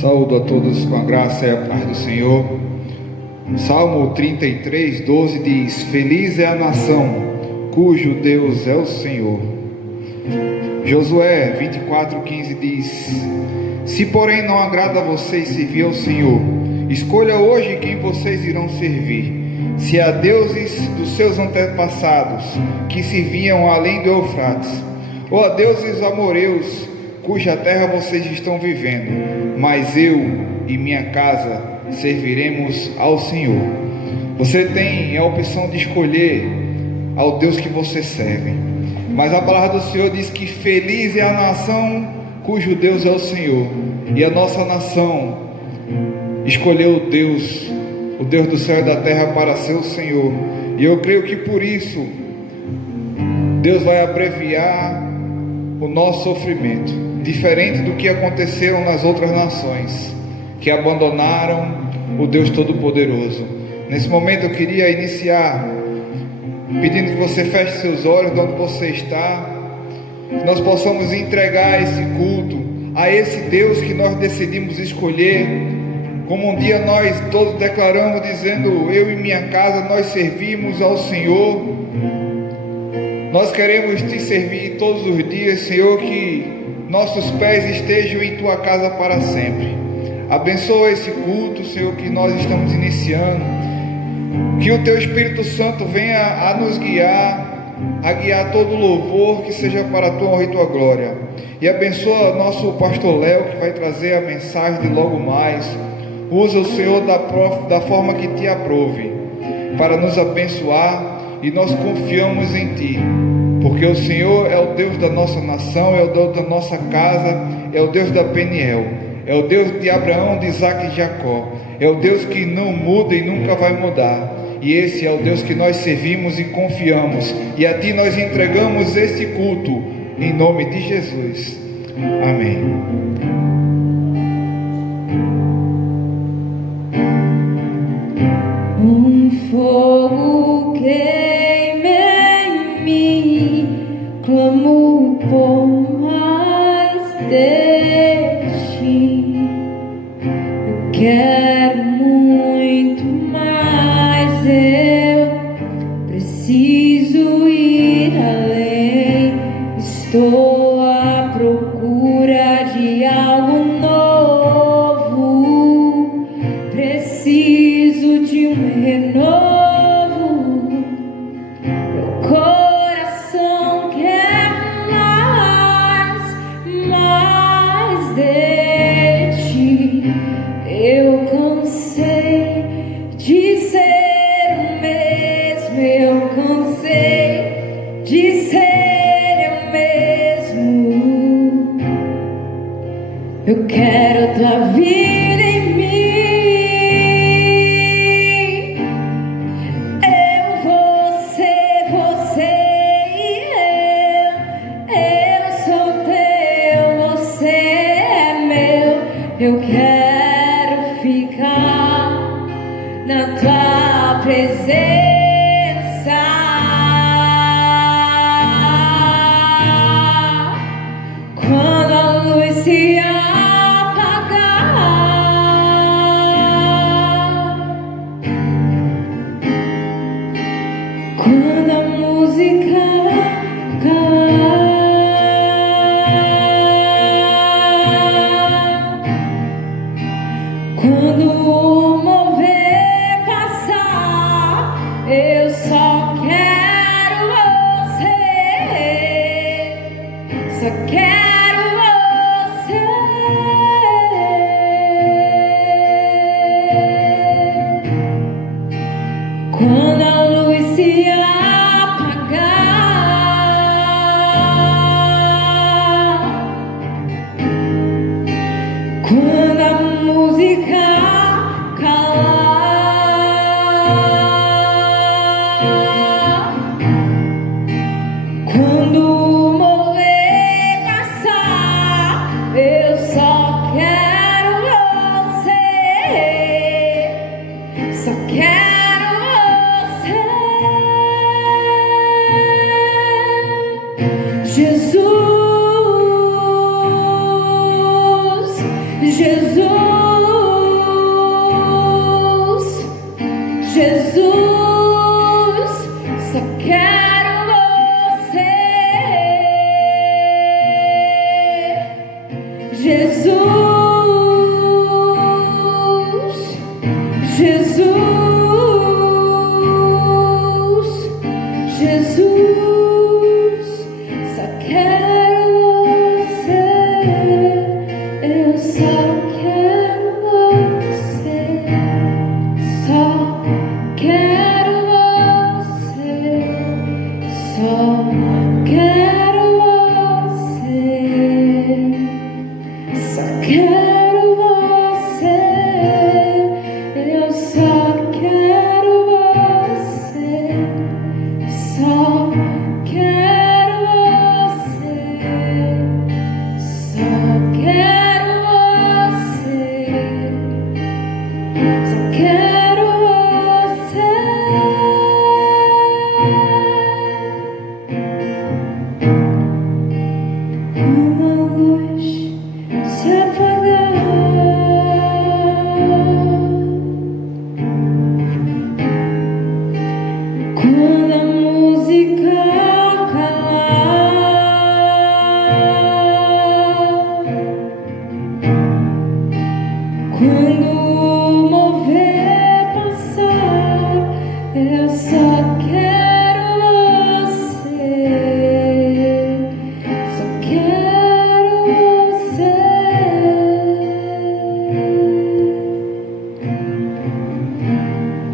Saúdo a todos com a graça e a paz do Senhor. Salmo 33, 12 diz: Feliz é a nação cujo Deus é o Senhor. Josué 24, 15 diz: Se porém não agrada a vocês servir ao Senhor, escolha hoje quem vocês irão servir. Se há deuses dos seus antepassados que serviam além do Eufrates, ou a deuses amoreus cuja terra vocês estão vivendo, mas eu e minha casa serviremos ao Senhor. Você tem a opção de escolher ao Deus que você serve, mas a palavra do Senhor diz que feliz é a nação cujo Deus é o Senhor, e a nossa nação escolheu o Deus do céu e da terra para ser o Senhor, e eu creio que por isso Deus vai abreviar o nosso sofrimento, diferente do que aconteceu nas outras nações que abandonaram o Deus Todo-Poderoso. Nesse momento eu queria iniciar pedindo que você feche seus olhos de onde você está, que nós possamos entregar esse culto a esse Deus que nós decidimos escolher, como um dia nós todos declaramos dizendo: eu e minha casa nós servimos ao Senhor. Nós queremos te servir todos os dias, Senhor, que nossos pés estejam em tua casa para sempre. Abençoa esse culto, Senhor, que nós estamos iniciando, que o teu Espírito Santo venha a nos guiar, a guiar todo louvor, que seja para a tua honra e tua glória. E abençoa nosso pastor Léo, que vai trazer a mensagem de logo mais. Usa o Senhor da forma que te aprove, para nos abençoar, e nós confiamos em ti, porque o Senhor é o Deus da nossa nação, é o Deus da nossa casa, é o Deus da Peniel, é o Deus de Abraão, de Isaac e de Jacó, é o Deus que não muda e nunca vai mudar, e esse é o Deus que nós servimos e confiamos, e a ti nós entregamos este culto, em nome de Jesus, amém. Fogo queima em mim, clamo por mais de ti. Eu quero muito mais, eu preciso ir além. Estou à procura de algo novo, preciso de um renovo. Meu coração quer mais de ti. Eu cansei de ser o mesmo, eu cansei de ser eu mesmo. Eu quero tua vida em mim. Eu quero ficar na tua presença. Quando a luz se apagar, quando a música calar, quando o mover passar, eu só quero você, só quero você. Quando a luz se apagar, quando a música calar, quando o mover passar, eu só quero você, só quero você. Jesus, Jesus.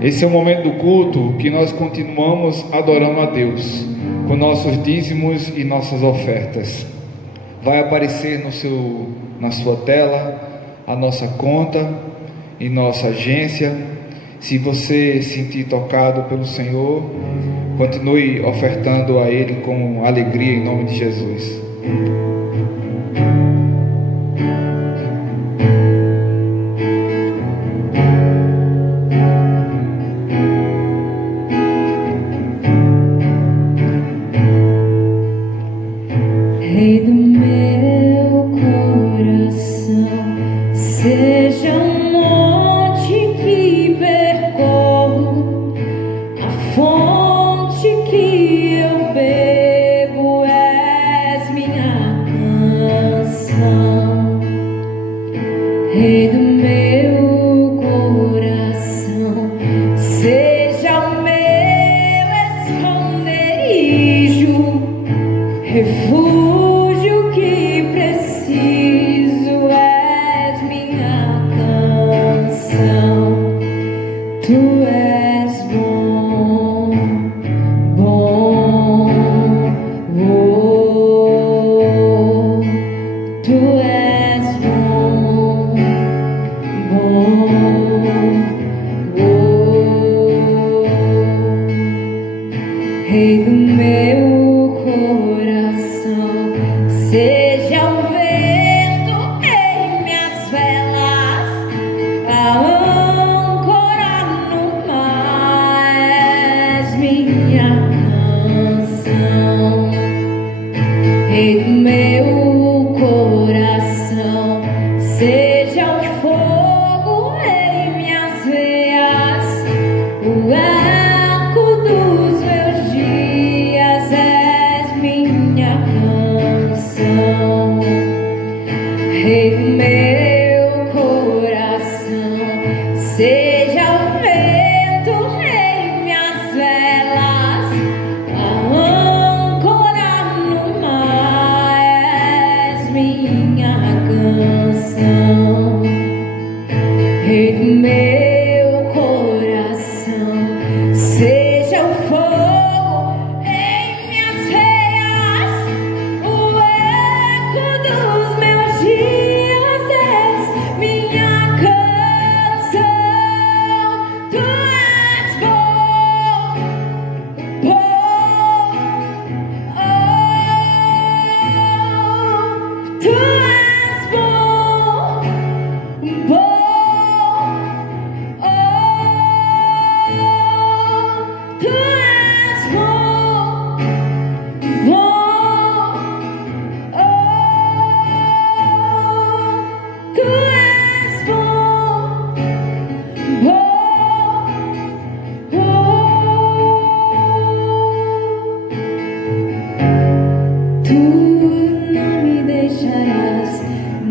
Esse é o momento do culto que nós continuamos adorando a Deus com nossos dízimos e nossas ofertas. Vai aparecer na sua tela a nossa conta e nossa agência. Se você se sentir tocado pelo Senhor, continue ofertando a Ele com alegria em nome de Jesus. Seja o fogo em minhas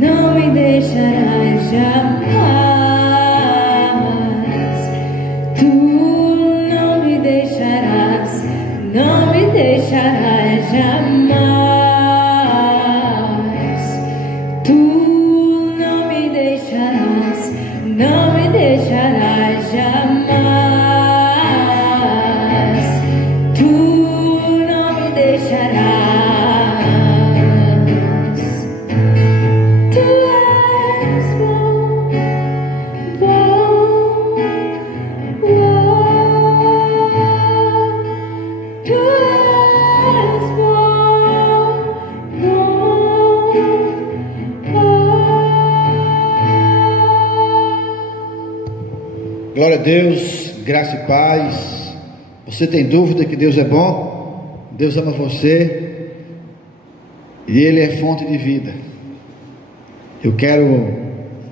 não me deixarás jamais. Tu não me deixarás, não me deixarás jamais. Tu não me deixarás, não me deixarás jamais. Tu não me deixarás. Tu és bom, bom, tu és bom, Glória a Deus, graça e paz. Você tem dúvida que Deus é bom? Deus ama você e Ele é fonte de vida. Eu quero,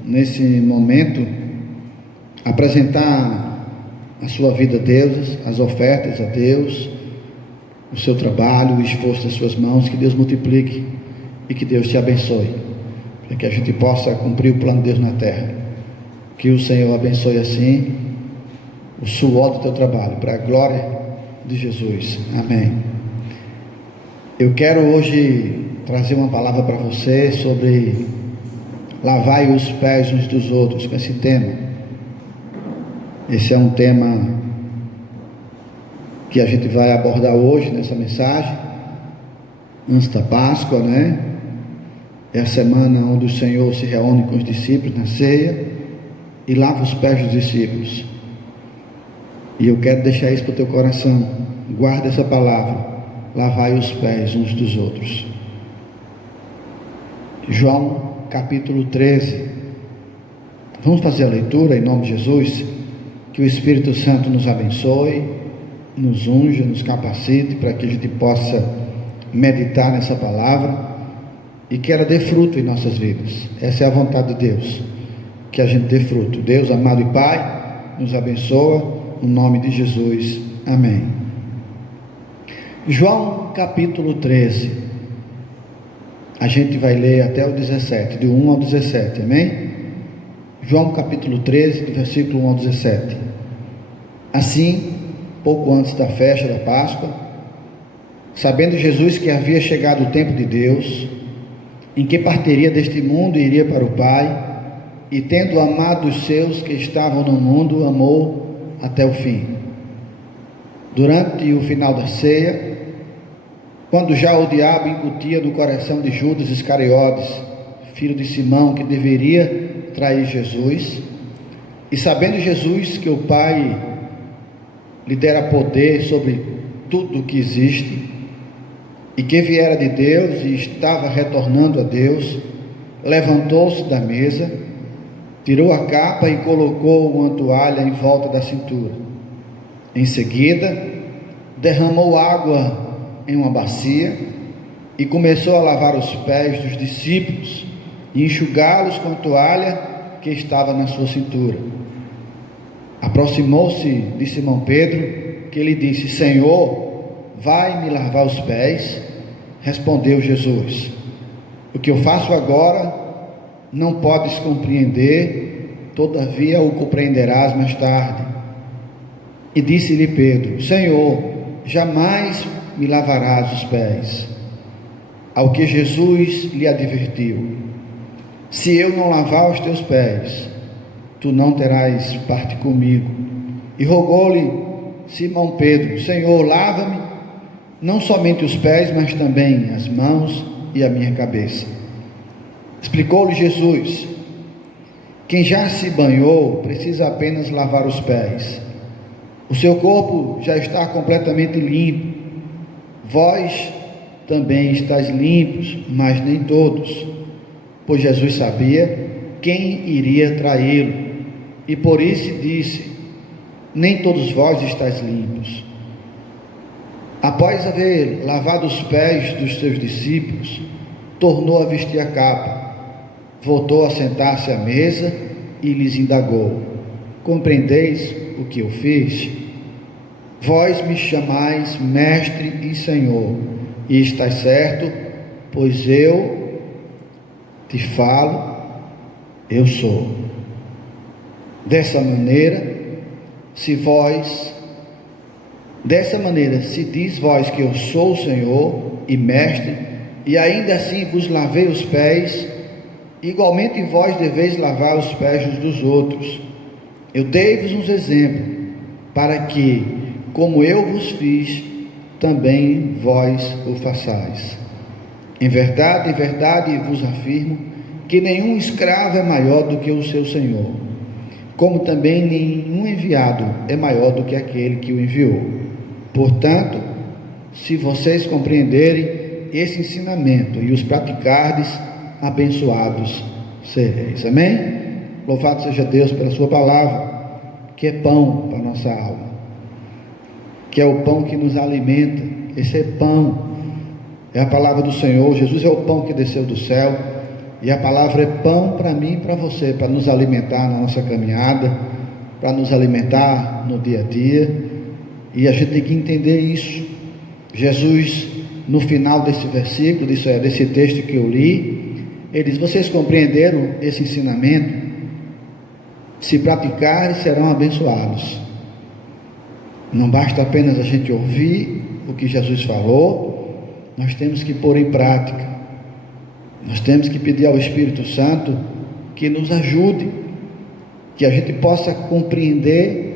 nesse momento, apresentar a sua vida a Deus, as ofertas a Deus, o seu trabalho, o esforço das suas mãos. Que Deus multiplique e que Deus te abençoe, para que a gente possa cumprir o plano de Deus na terra. Que o Senhor abençoe assim o suor do teu trabalho, para a glória de Jesus. Amém. Eu quero hoje trazer uma palavra para você sobre lavai os pés uns dos outros, com esse tema. Esse é um tema que a gente vai abordar hoje nessa mensagem, antes da Páscoa, né? É a semana onde o Senhor se reúne com os discípulos na ceia e lava os pés dos discípulos. E eu quero deixar isso para o teu coração. Guarda essa palavra: lavai os pés uns dos outros. João capítulo 13. Vamos fazer a leitura em nome de Jesus. Que o Espírito Santo nos abençoe, nos unja, nos capacite, para que a gente possa meditar nessa palavra e que ela dê fruto em nossas vidas. Essa é a vontade de Deus, que a gente dê fruto. Deus amado e Pai, nos abençoa, no nome de Jesus, amém. João capítulo 13, a gente vai ler até o 17, do 1 ao 17, amém? João capítulo 13, do versículo 1 ao 17. Assim, pouco antes da festa da Páscoa, sabendo Jesus que havia chegado o tempo de Deus, em que partiria deste mundo e iria para o Pai, e tendo amado os seus que estavam no mundo, amou até o fim. Durante o final da ceia, quando já o diabo incutia no coração de Judas Iscariotes, filho de Simão, que deveria trair Jesus, e sabendo Jesus que o Pai lhe dera poder sobre tudo o que existe, e que viera de Deus e estava retornando a Deus, levantou-se da mesa, tirou a capa e colocou uma toalha em volta da cintura. Em seguida, derramou água em uma bacia e começou a lavar os pés dos discípulos e enxugá-los com a toalha que estava na sua cintura. Aproximou-se de Simão Pedro, que lhe disse: Senhor, vai me lavar os pés? Respondeu Jesus: o que eu faço agora não podes compreender, todavia o compreenderás mais tarde. E disse-lhe Pedro: Senhor, jamais me lavarás os pés. Ao que Jesus lhe advertiu: se eu não lavar os teus pés, tu não terás parte comigo. E rogou-lhe Simão Pedro: Senhor, lava-me não somente os pés, mas também as mãos e a minha cabeça. Explicou-lhe Jesus: quem já se banhou precisa apenas lavar os pés. O seu corpo já está completamente limpo. Vós também estáis limpos, mas nem todos. Pois Jesus sabia quem iria traí-lo, e por isso disse: nem todos vós estáis limpos. Após haver lavado os pés dos seus discípulos, tornou a vestir a capa, voltou a sentar-se à mesa e lhes indagou: compreendeis o que eu fiz? Vós me chamais mestre e senhor, e estáis certo, pois eu te falo, eu sou. Dessa maneira, se diz vós que eu sou o Senhor e Mestre, e ainda assim vos lavei os pés, igualmente vós deveis lavar os pés uns dos outros. Eu dei-vos uns exemplos, para que, como eu vos fiz, também vós o façais. Em verdade vos afirmo, que nenhum escravo é maior do que o seu senhor, como também nenhum enviado é maior do que aquele que o enviou. Portanto, se vocês compreenderem esse ensinamento e os praticardes, abençoados sereis. Amém? Louvado seja Deus pela sua palavra, que é pão para a nossa alma, que é o pão que nos alimenta. Esse é pão, é a palavra do Senhor. Jesus é o pão que desceu do céu, e a palavra é pão para mim e para você, para nos alimentar na nossa caminhada, para nos alimentar no dia a dia. E a gente tem que entender isso. Jesus, no final desse versículo, desse texto que eu li, ele diz: vocês compreenderam esse ensinamento? Se praticarem, serão abençoados. Não basta apenas a gente ouvir o que Jesus falou, nós temos que pôr em prática. Nós temos que pedir ao Espírito Santo que nos ajude, que a gente possa compreender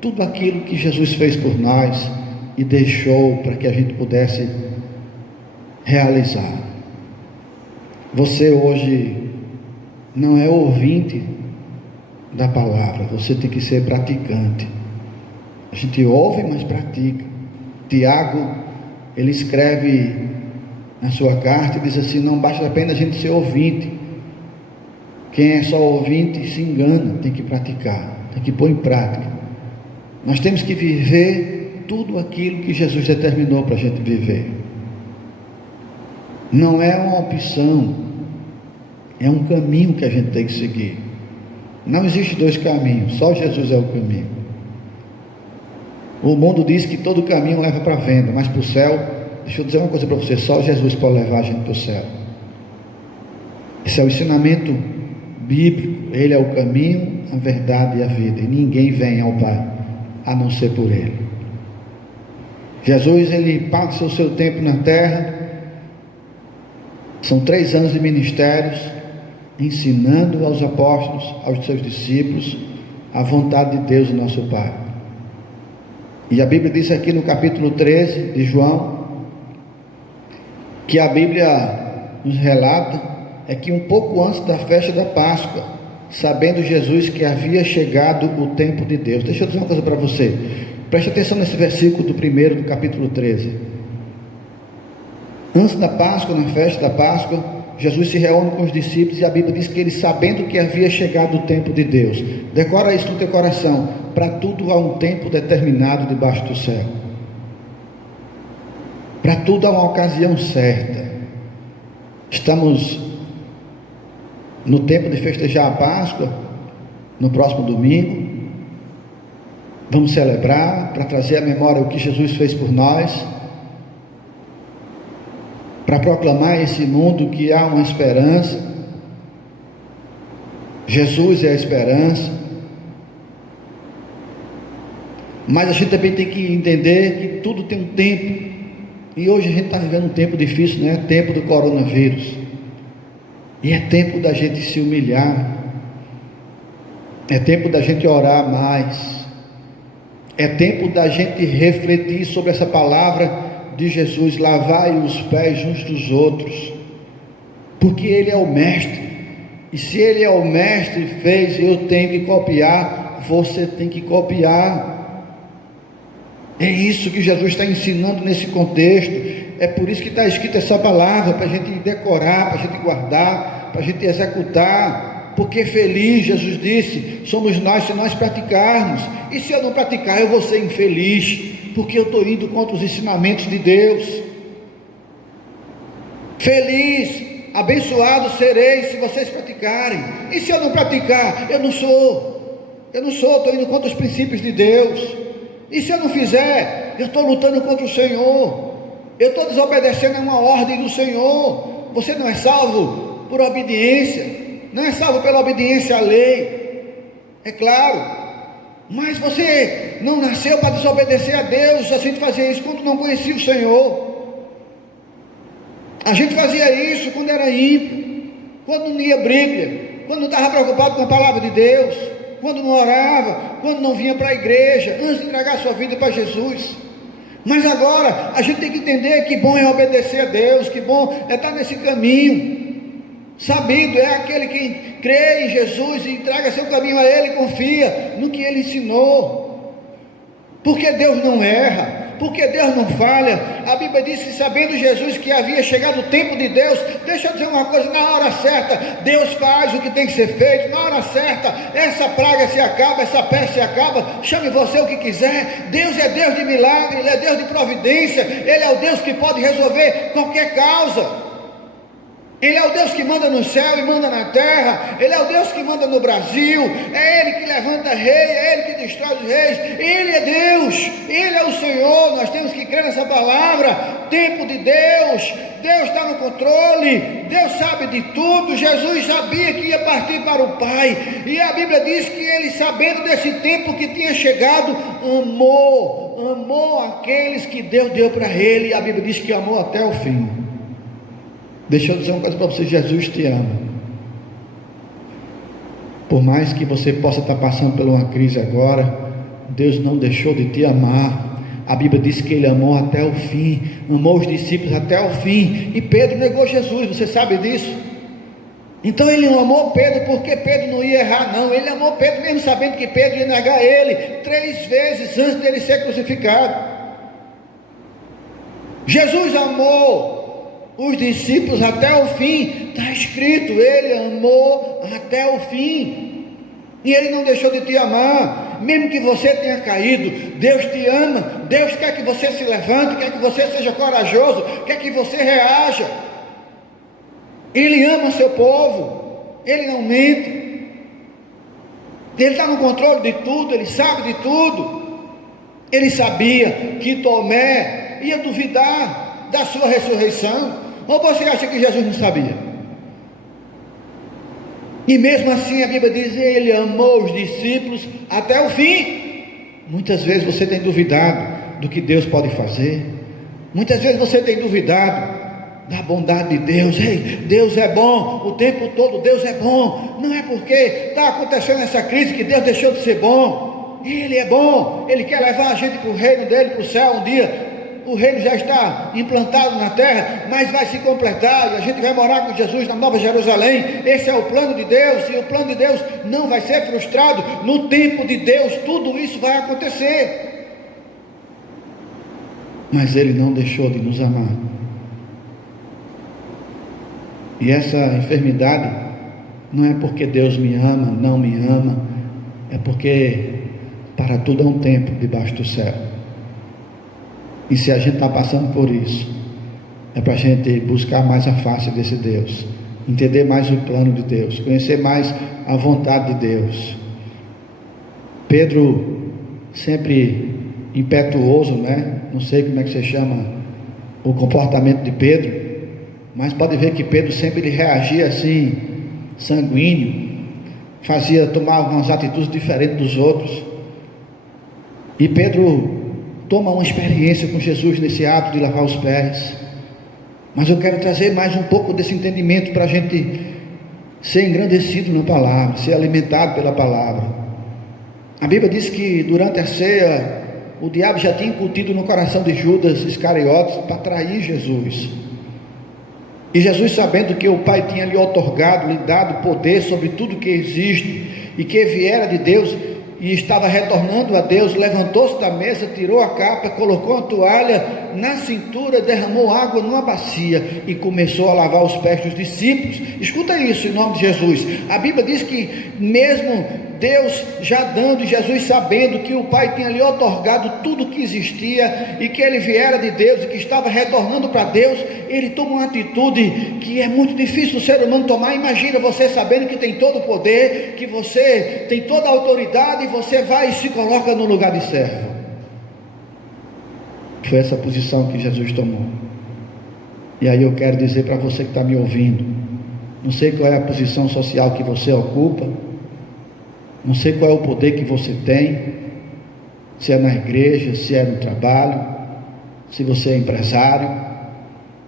tudo aquilo que Jesus fez por nós e deixou para que a gente pudesse realizar. Você hoje não é ouvinte da palavra, você tem que ser praticante. A gente ouve, mas pratica. Tiago, ele escreve na sua carta e diz assim: não basta apenas a gente ser ouvinte. Quem é só ouvinte se engana, tem que praticar, tem que pôr em prática. Nós temos que viver tudo aquilo que Jesus determinou para a gente viver. Não é uma opção, é um caminho que a gente tem que seguir. Não existe dois caminhos, só Jesus é o caminho. O mundo diz que todo caminho leva para a venda, mas para o céu, deixa eu dizer uma coisa para você: só Jesus pode levar a gente para o céu. Esse é o ensinamento bíblico. Ele é o caminho, a verdade e a vida, e ninguém vem ao Pai a não ser por Ele. Jesus, ele passa o seu tempo na terra. São 3 anos de ministérios, ensinando aos apóstolos, aos seus discípulos, a vontade de Deus, o nosso Pai. E a Bíblia diz aqui no capítulo 13 de João, que a Bíblia nos relata, é que um pouco antes da festa da Páscoa, sabendo Jesus que havia chegado o tempo de Deus. Deixa eu dizer uma coisa para você, preste atenção nesse versículo do 1º do capítulo 13. Antes da Páscoa, na festa da Páscoa, Jesus se reúne com os discípulos, e a Bíblia diz que ele, sabendo que havia chegado o tempo de Deus. Decora isso no teu coração: para tudo há um tempo determinado debaixo do céu. Para tudo há uma ocasião certa. Estamos no tempo de festejar a Páscoa, no próximo domingo. Vamos celebrar, para trazer à memória o que Jesus fez por nós, para proclamar a esse mundo que há uma esperança. Jesus é a esperança. Mas a gente também tem que entender que tudo tem um tempo. E hoje a gente está vivendo um tempo difícil, né? Tempo do coronavírus. E é tempo da gente se humilhar. É tempo da gente orar mais. É tempo da gente refletir sobre essa palavra de Jesus: lavai os pés uns dos outros, porque Ele é o mestre, e se Ele é o mestre, fez, eu tenho que copiar, você tem que copiar. É isso que Jesus está ensinando nesse contexto. É por isso que está escrita essa palavra, para a gente decorar, para a gente guardar, para a gente executar. Porque feliz, Jesus disse, somos nós se nós praticarmos. E se eu não praticar, eu vou ser infeliz, porque eu estou indo contra os ensinamentos de Deus. Feliz, abençoado serei se vocês praticarem. E se eu não praticar, eu não sou, estou indo contra os princípios de Deus. E se eu não fizer, eu estou lutando contra o Senhor, eu estou desobedecendo a uma ordem do Senhor. Você não é salvo por obediência, não é salvo pela obediência à lei, é claro. Mas você não nasceu para desobedecer a Deus. A gente fazia isso quando não conhecia o Senhor. A gente fazia isso quando era ímpio, quando não lia Bíblia, quando não estava preocupado com a palavra de Deus, quando não orava, quando não vinha para a igreja, antes de entregar sua vida para Jesus. Mas agora a gente tem que entender que bom é obedecer a Deus, que bom é estar nesse caminho. Sabido é aquele que crê em Jesus e entrega seu caminho a Ele, confia no que Ele ensinou, porque Deus não erra, porque Deus não falha. A Bíblia diz que, sabendo Jesus que havia chegado o tempo de Deus, deixa eu dizer uma coisa, na hora certa Deus faz o que tem que ser feito, na hora certa essa praga se acaba, essa peste se acaba, chame você o que quiser. Deus é Deus de milagre, Ele é Deus de providência, Ele é o Deus que pode resolver qualquer causa. Ele é o Deus que manda no céu e manda na terra. Ele é o Deus que manda no Brasil. É Ele que levanta rei, é Ele que destrói os reis. Ele é Deus, Ele é o Senhor. Nós temos que crer nessa palavra. Tempo de Deus, Deus está no controle, Deus sabe de tudo. Jesus sabia que ia partir para o Pai, e a Bíblia diz que Ele, sabendo desse tempo que tinha chegado, amou aqueles que Deus deu para Ele, e a Bíblia diz que amou até o fim. Deixa eu dizer uma coisa para você: Jesus te ama. Por mais que você possa estar passando por uma crise agora, Deus não deixou de te amar. A Bíblia diz que Ele amou até o fim, amou os discípulos até o fim, e Pedro negou Jesus, você sabe disso? Então Ele não amou Pedro porque Pedro não ia errar, não. Ele amou Pedro mesmo sabendo que Pedro ia negar Ele 3 vezes antes dele ser crucificado. Jesus amou os discípulos até o fim, está escrito, Ele amou até o fim, e Ele não deixou de te amar, mesmo que você tenha caído. Deus te ama, Deus quer que você se levante, quer que você seja corajoso, quer que você reaja. Ele ama seu povo, Ele não mente, Ele está no controle de tudo, Ele sabe de tudo. Ele sabia que Tomé ia duvidar da sua ressurreição. Ou você acha que Jesus não sabia? E mesmo assim a Bíblia diz: Ele amou os discípulos até o fim. Muitas vezes você tem duvidado do que Deus pode fazer. Muitas vezes você tem duvidado da bondade de Deus. Ei, Deus é bom o tempo todo, Deus é bom. Não é porque está acontecendo essa crise que Deus deixou de ser bom. Ele é bom, Ele quer levar a gente para o reino dEle, para o céu um dia. O reino já está implantado na terra, mas vai se completar, e a gente vai morar com Jesus na Nova Jerusalém. Esse é o plano de Deus, e o plano de Deus não vai ser frustrado. No tempo de Deus tudo isso vai acontecer. Mas Ele não deixou de nos amar. E essa enfermidade não é porque Deus me ama, não me ama, é porque para tudo há um tempo debaixo do céu. E se a gente está passando por isso, é para a gente buscar mais a face desse Deus, entender mais o plano de Deus, conhecer mais a vontade de Deus. Pedro, sempre impetuoso, né? Não sei como é que você chama o comportamento de Pedro, mas pode ver que Pedro sempre ele reagia assim, sanguíneo, tomava umas atitudes diferentes dos outros. E Pedro toma uma experiência com Jesus nesse ato de lavar os pés. Mas eu quero trazer mais um pouco desse entendimento para a gente ser engrandecido na palavra, ser alimentado pela palavra. A Bíblia diz que durante a ceia o diabo já tinha incutido no coração de Judas Iscariotes para trair Jesus. E Jesus, sabendo que o Pai tinha lhe otorgado, lhe dado poder sobre tudo que existe e que viera de Deus, e estava retornando a Deus, levantou-se da mesa, tirou a capa, colocou a toalha na cintura, derramou água numa bacia e começou a lavar os pés dos discípulos. Escuta isso em nome de Jesus. A Bíblia diz que mesmo Deus já dando, Jesus sabendo que o Pai tinha lhe otorgado tudo que existia e que ele viera de Deus e que estava retornando para Deus, ele toma uma atitude que é muito difícil o ser humano tomar. Imagina você sabendo que tem todo o poder, que você tem toda a autoridade, e você vai e se coloca no lugar de servo. Foi essa posição que Jesus tomou. E aí eu quero dizer para você que está me ouvindo, não sei qual é a posição social que você ocupa, não sei qual é o poder que você tem, se é na igreja, se é no trabalho, se você é empresário.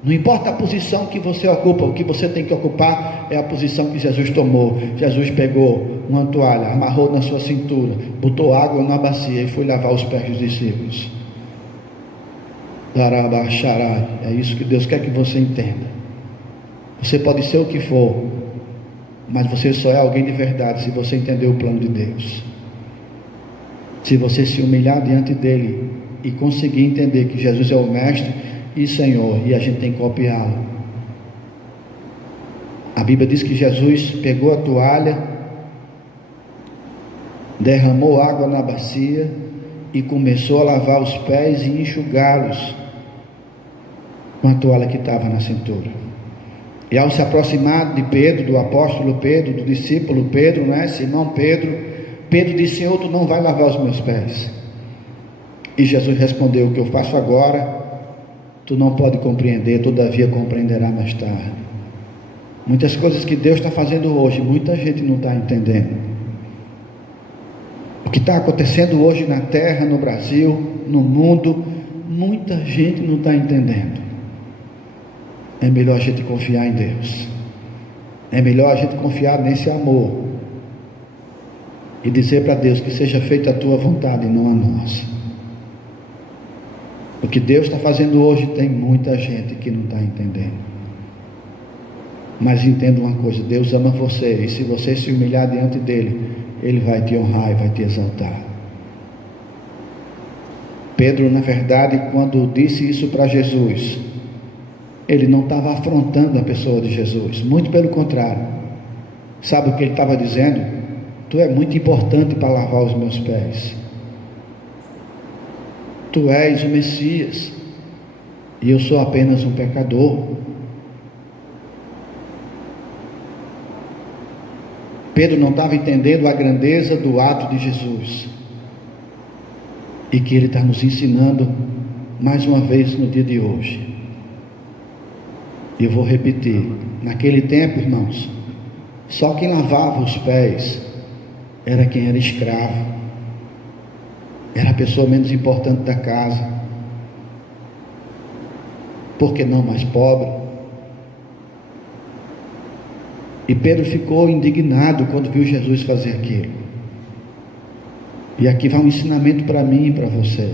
Não importa a posição que você ocupa, o que você tem que ocupar é a posição que Jesus tomou. Jesus pegou uma toalha, amarrou na sua cintura, botou água na bacia e foi lavar os pés dos discípulos. É isso que Deus quer que você entenda. Você pode ser o que for, mas você só é alguém de verdade se você entender o plano de Deus. Se você se humilhar diante dele e conseguir entender que Jesus é o Mestre e Senhor, e a gente tem que copiá-lo. A Bíblia diz que Jesus pegou a toalha, derramou água na bacia e começou a lavar os pés e enxugá-los com a toalha que estava na cintura. E ao se aproximar de Pedro, do apóstolo Pedro, do discípulo Pedro, Simão Pedro, Pedro disse: Senhor, tu não vai lavar os meus pés. E Jesus respondeu: o que eu faço agora tu não pode compreender, todavia compreenderá mais tarde. Muitas coisas que Deus está fazendo hoje, muita gente não está entendendo. O que está acontecendo hoje na terra, no Brasil, no mundo, muita gente não está entendendo. É melhor a gente confiar em Deus, é melhor a gente confiar nesse amor e dizer para Deus que seja feita a tua vontade e não a nossa. O que Deus está fazendo hoje, tem muita gente que não está entendendo. Mas entenda uma coisa: Deus ama você, e se você se humilhar diante dele, ele vai te honrar e vai te exaltar. Pedro, na verdade, quando disse isso para Jesus, ele não estava afrontando a pessoa de Jesus, muito pelo contrário. Sabe o que ele estava dizendo? Tu é muito importante para lavar os meus pés. Tu és o Messias e eu sou apenas um pecador. Pedro não estava entendendo a grandeza do ato de Jesus, e que ele está nos ensinando mais uma vez no dia de hoje. Eu vou repetir: naquele tempo, irmãos, só quem lavava os pés era quem era escravo, era a pessoa menos importante da casa, por que não mais pobre. E Pedro ficou indignado quando viu Jesus fazer aquilo. E aqui vai um ensinamento para mim e para você,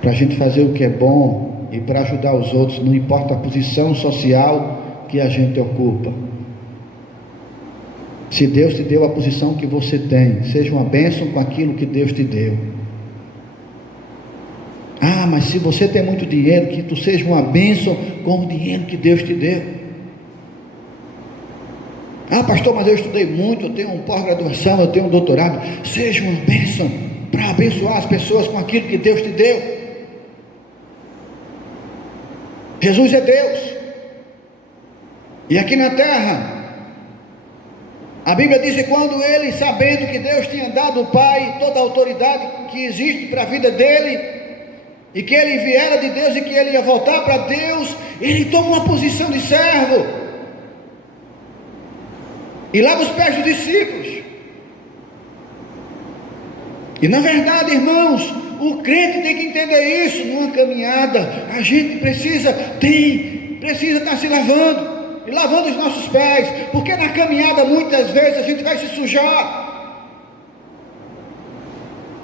para a gente fazer o que é bom e para ajudar os outros, não importa a posição social que a gente ocupa. Se Deus te deu a posição que você tem, seja uma bênção com aquilo que Deus te deu. Ah, mas se você tem muito dinheiro, que tu seja uma bênção com o dinheiro que Deus te deu. Ah, pastor, mas eu estudei muito, eu tenho uma pós-graduação, eu tenho um doutorado. Seja uma bênção para abençoar as pessoas com aquilo que Deus te deu. Jesus é Deus, e aqui na terra, a Bíblia diz que quando ele, sabendo que Deus tinha dado ao Pai toda a autoridade que existe para a vida dele, e que ele viera de Deus e que ele ia voltar para Deus, ele toma uma posição de servo e lava os pés dos discípulos. E na verdade, irmãos, o crente tem que entender isso. Numa caminhada, a gente precisa estar se lavando e lavando os nossos pés, porque na caminhada muitas vezes a gente vai se sujar.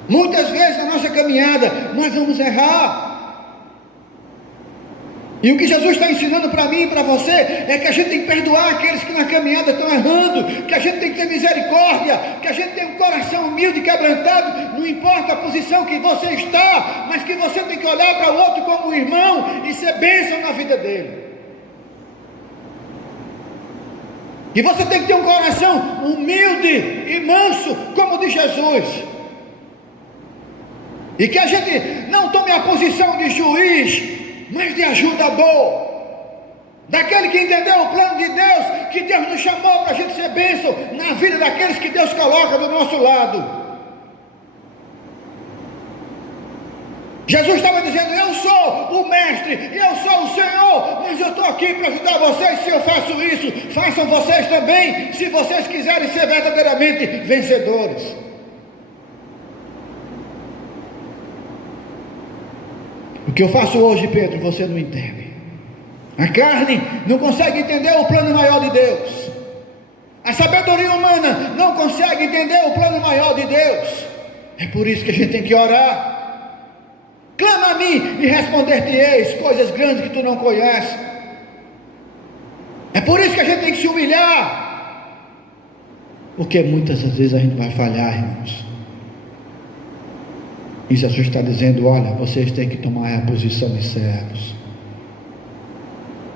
Muitas vezes na nossa caminhada nós vamos errar. E o que Jesus está ensinando para mim e para você é que a gente tem que perdoar aqueles que na caminhada estão errando, que a gente tem que ter misericórdia, que a gente tem um coração humilde e quebrantado. Não importa a posição que você está, mas que você tem que olhar para o outro como um irmão e ser bênção na vida dele. E você tem que ter um coração humilde e manso como o de Jesus. E que a gente não tome a posição de juiz, mas de ajudador, daquele que entendeu o plano de Deus, que Deus nos chamou para a gente ser bênção na vida daqueles que Deus coloca do nosso lado. Jesus estava dizendo: eu sou o mestre, eu sou o Senhor, mas eu estou aqui para ajudar vocês. Se eu faço isso, façam vocês também, se vocês quiserem ser verdadeiramente vencedores. O que eu faço hoje, Pedro, você não entende. A carne não consegue entender o plano maior de Deus. A sabedoria humana não consegue entender o plano maior de Deus. É por isso que a gente tem que orar. Clama a mim e responder-te-eis coisas grandes que tu não conheces. É por isso que a gente tem que se humilhar. Porque muitas vezes a gente vai falhar, irmãos. E Jesus está dizendo: olha, vocês têm que tomar a posição de servos.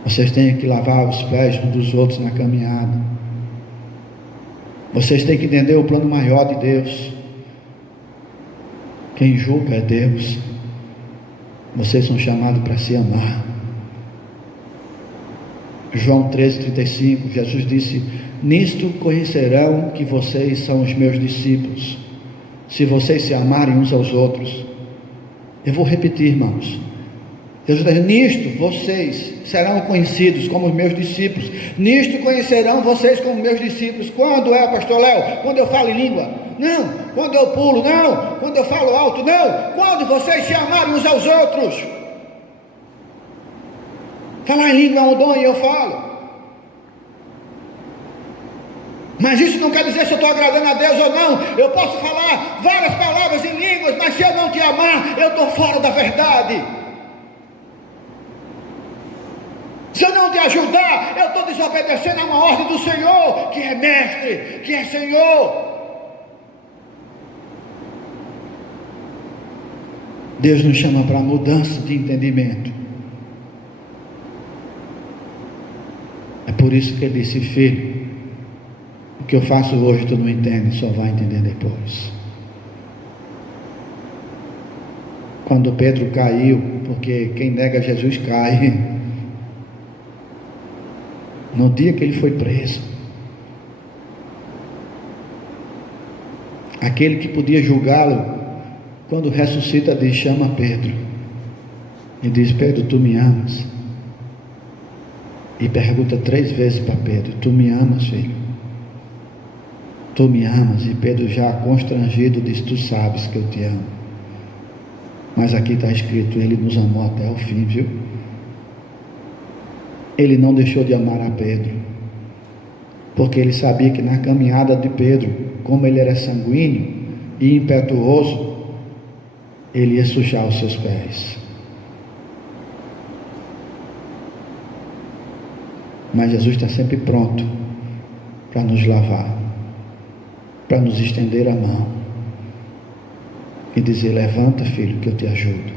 Vocês têm que lavar os pés uns dos outros na caminhada. Vocês têm que entender o plano maior de Deus. Quem julga é Deus. Vocês são chamados para se amar. João 13:35, Jesus disse: nisto conhecerão que vocês são os meus discípulos, se vocês se amarem uns aos outros. Eu vou repetir, irmãos. Jesus está dizendo: nisto vocês serão conhecidos como os meus discípulos. Nisto conhecerão vocês como meus discípulos. Quando é, pastor Léo? Quando eu falo em língua? Não. Quando eu pulo? Não. Quando eu falo alto? Não. Quando vocês se amarem uns aos outros. Falar em língua é um dom e eu falo. Mas isso não quer dizer se eu estou agradando a Deus ou não. Eu posso falar várias palavras em línguas, mas se eu não te amar, eu estou fora da verdade. Se eu não te ajudar, eu estou desobedecendo a uma ordem do Senhor, que é mestre, que é Senhor. Deus nos chama para mudança de entendimento. É por isso que ele disse: filho, o que eu faço hoje tu não entende, só vai entender depois. Quando Pedro caiu, porque quem nega Jesus cai, no dia que ele foi preso, aquele que podia julgá-lo, quando ressuscita, diz: chama Pedro e diz: Pedro, tu me amas? E pergunta 3 vezes para Pedro: tu me amas, filho? Tu me amas? E Pedro, já constrangido, diz: tu sabes que eu te amo. Mas aqui está escrito: ele nos amou até o fim, viu? Ele não deixou de amar a Pedro, porque ele sabia que na caminhada de Pedro, como ele era sanguíneo e impetuoso, ele ia sujar os seus pés. Mas Jesus está sempre pronto para nos lavar, para nos estender a mão e dizer: levanta, filho, que eu te ajudo,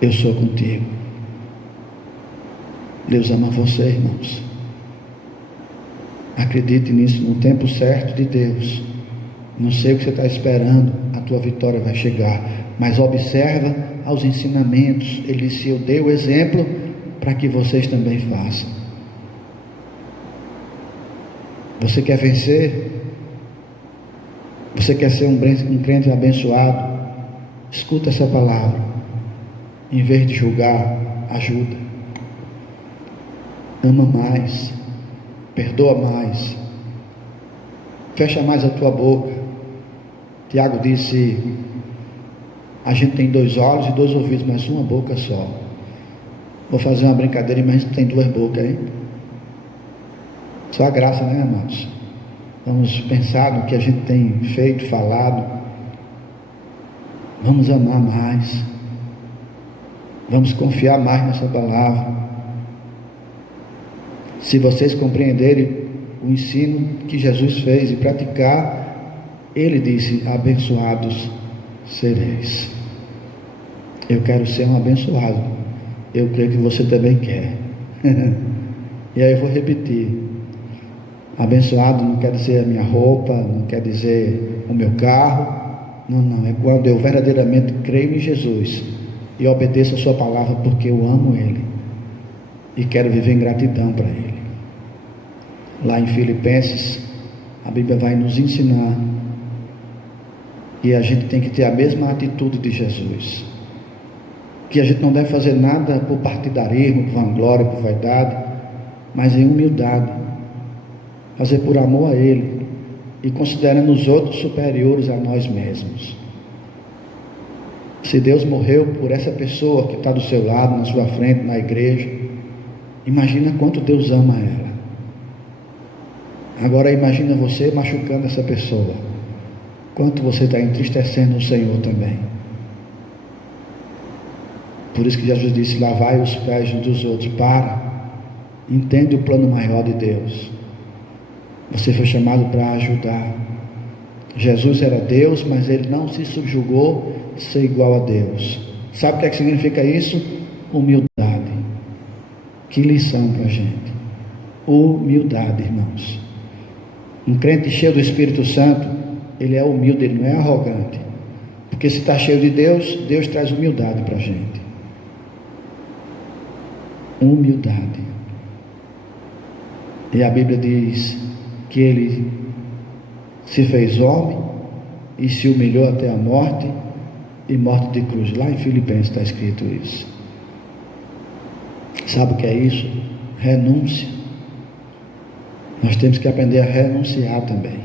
eu sou contigo. Deus ama você, irmãos. Acredite nisso. No tempo certo de Deus, não sei o que você está esperando, a tua vitória vai chegar, mas observa aos ensinamentos. Ele disse: eu dei o exemplo para que vocês também façam. Você quer vencer? Você quer ser um crente abençoado? Escuta essa palavra. Em vez de julgar, ajuda. Ama mais, perdoa mais, fecha mais a tua boca. Tiago disse: a gente tem 2 olhos e 2 ouvidos, mas uma boca só. Vou fazer uma brincadeira, mas a gente tem 2 bocas, hein? Só a graça, né, amados? Vamos pensar no que a gente tem feito, falado. Vamos amar mais, vamos confiar mais nessa palavra. Se vocês compreenderem o ensino que Jesus fez e praticar, ele disse: abençoados sereis. Eu quero ser um abençoado. Eu creio que você também quer. E aí eu vou repetir: abençoado não quer dizer a minha roupa, não quer dizer o meu carro. Não, é quando eu verdadeiramente creio em Jesus e obedeço a sua palavra, porque eu amo Ele e quero viver em gratidão para Ele. Lá em Filipenses, a Bíblia vai nos ensinar que a gente tem que ter a mesma atitude de Jesus. que a gente não deve fazer nada por partidarismo, por vanglória, por vaidade, mas em humildade, fazer por amor a Ele e considerando os outros superiores a nós mesmos. Se Deus morreu por essa pessoa que está do seu lado, na sua frente, na igreja, imagina quanto Deus ama ela. Agora imagina você machucando essa pessoa, quanto você está entristecendo o Senhor também. Por isso que Jesus disse: lavai os pés uns dos outros. Entende o plano maior de Deus. Você foi chamado para ajudar. Jesus era Deus, mas Ele não se subjugou a ser igual a Deus. Sabe o que significa isso? Humildade. Que lição para a gente. Humildade, irmãos. Um crente cheio do Espírito Santo, ele é humilde, ele não é arrogante. Porque se está cheio de Deus, Deus traz humildade para a gente. Humildade. E a Bíblia diz que Ele se fez homem e se humilhou até a morte, e morte de cruz. Lá em Filipenses está escrito isso. Sabe o que é isso? Renúncia. Nós temos que aprender a renunciar também.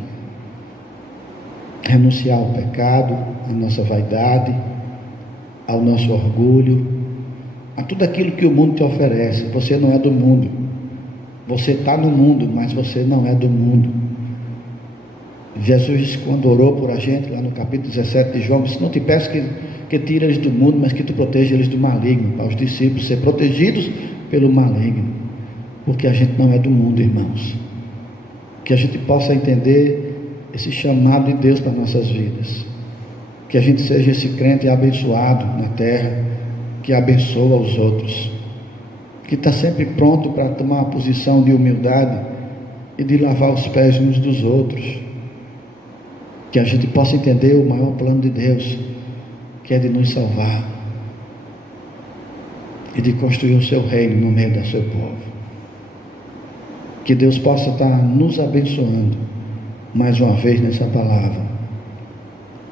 Renunciar ao pecado, à nossa vaidade, ao nosso orgulho, a tudo aquilo que o mundo te oferece. Você não é do mundo. Você está no mundo, mas você não é do mundo. Jesus, quando orou por a gente, lá no capítulo 17 de João, disse: não te peço que tire eles do mundo, mas que tu proteja eles do maligno. Para os discípulos ser protegidos pelo maligno. Porque a gente não é do mundo, irmãos. Que a gente possa entender esse chamado de Deus para nossas vidas. Que a gente seja esse crente abençoado na terra, que abençoa os outros, que está sempre pronto para tomar uma posição de humildade e de lavar os pés uns dos outros. Que a gente possa entender o maior plano de Deus, que é de nos salvar e de construir o seu reino no meio do seu povo. Que Deus possa estar nos abençoando mais uma vez nessa palavra.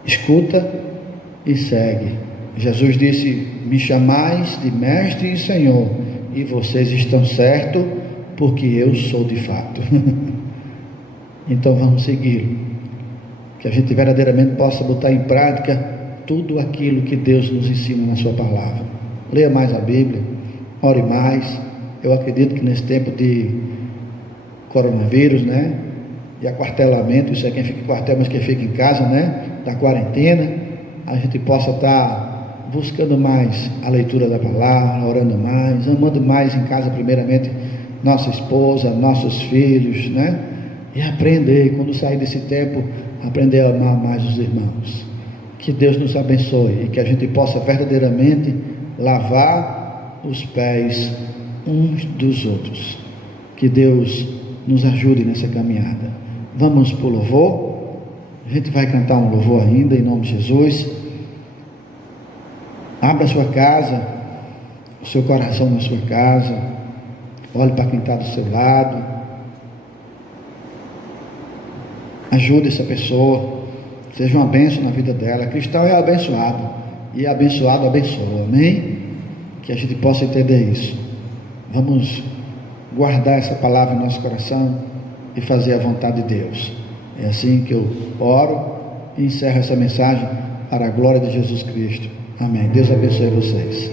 Escuta e segue. Jesus disse: me chamais de mestre e Senhor, e vocês estão certos, porque eu sou de fato. Então vamos segui-lo, que a gente verdadeiramente possa botar em prática tudo aquilo que Deus nos ensina na sua palavra. Leia mais a Bíblia, ore mais. Eu acredito que nesse tempo de coronavírus, né, de aquartelamento, isso é quem fica em quartel, mas quem fica em casa, né, da quarentena, a gente possa estar buscando mais a leitura da palavra, orando mais, amando mais em casa, primeiramente nossa esposa, nossos filhos, né, e aprender, quando sair desse tempo, aprender a amar mais os irmãos. Que Deus nos abençoe e que a gente possa verdadeiramente lavar os pés uns dos outros. Que Deus nos ajude nessa caminhada. Vamos para o louvor. A gente vai cantar um louvor ainda, em nome de Jesus. Abra a sua casa, o seu coração na sua casa. Olhe para quem está do seu lado. Ajude essa pessoa. Seja uma bênção na vida dela. Cristão é abençoado, e abençoado abençoa. Amém? Que a gente possa entender isso. Vamos guardar essa palavra em nosso coração e fazer a vontade de Deus. É assim que eu oro e encerro essa mensagem para a glória de Jesus Cristo. Amém. Deus abençoe vocês.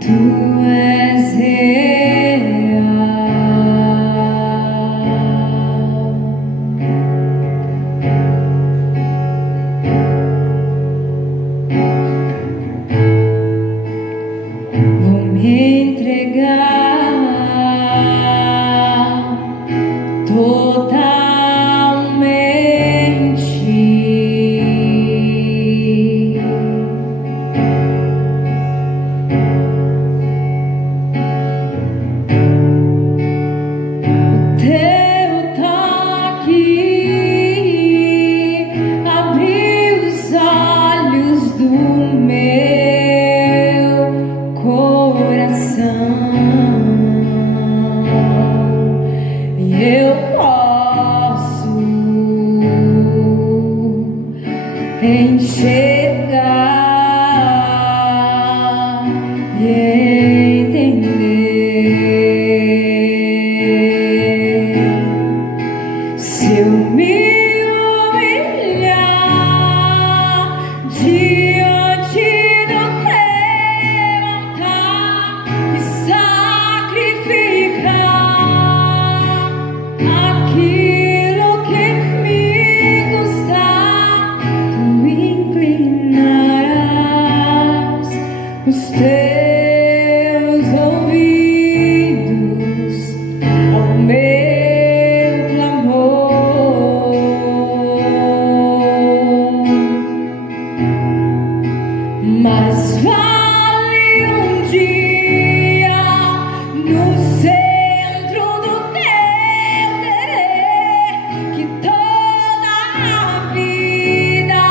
Tu és real. meu coração, e eu posso enxergar e entender. Se eu me humilhar diante do teu altar e sacrificar aquilo que me custar, tu inclinarás os teus ouvidos ao meu clamor. Mas vale dia no centro do teu querer que toda a vida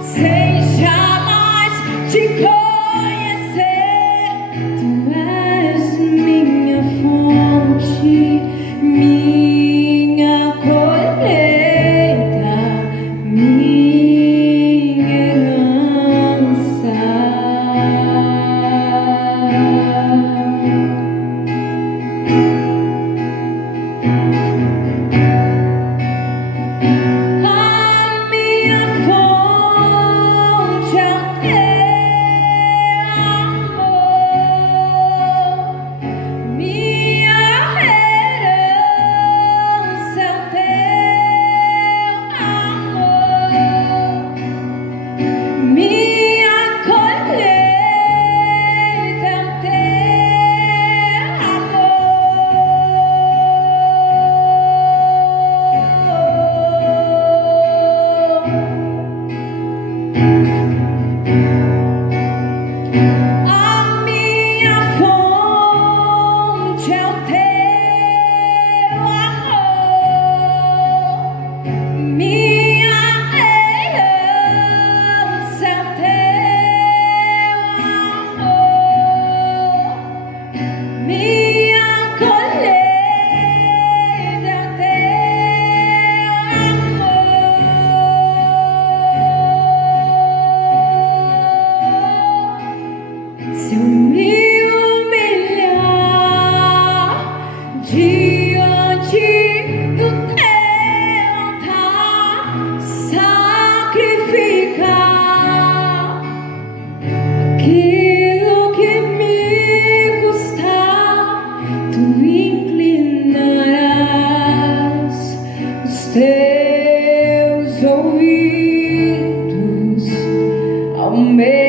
sem jamais te conhecer. Tu és minha fonte, minha colheita, minha herança. A minha fonte é o teu amor, minha herança é o teu amor, minha colheita é o teu amor. A minha fonte é o teu amor, minha herança é o teu amor, minha colheita é o teu amor. Se eu me humilhar diante do teu altar, sacrificar aquilo que me custar, tu inclinarás os teus ouvidos ao meu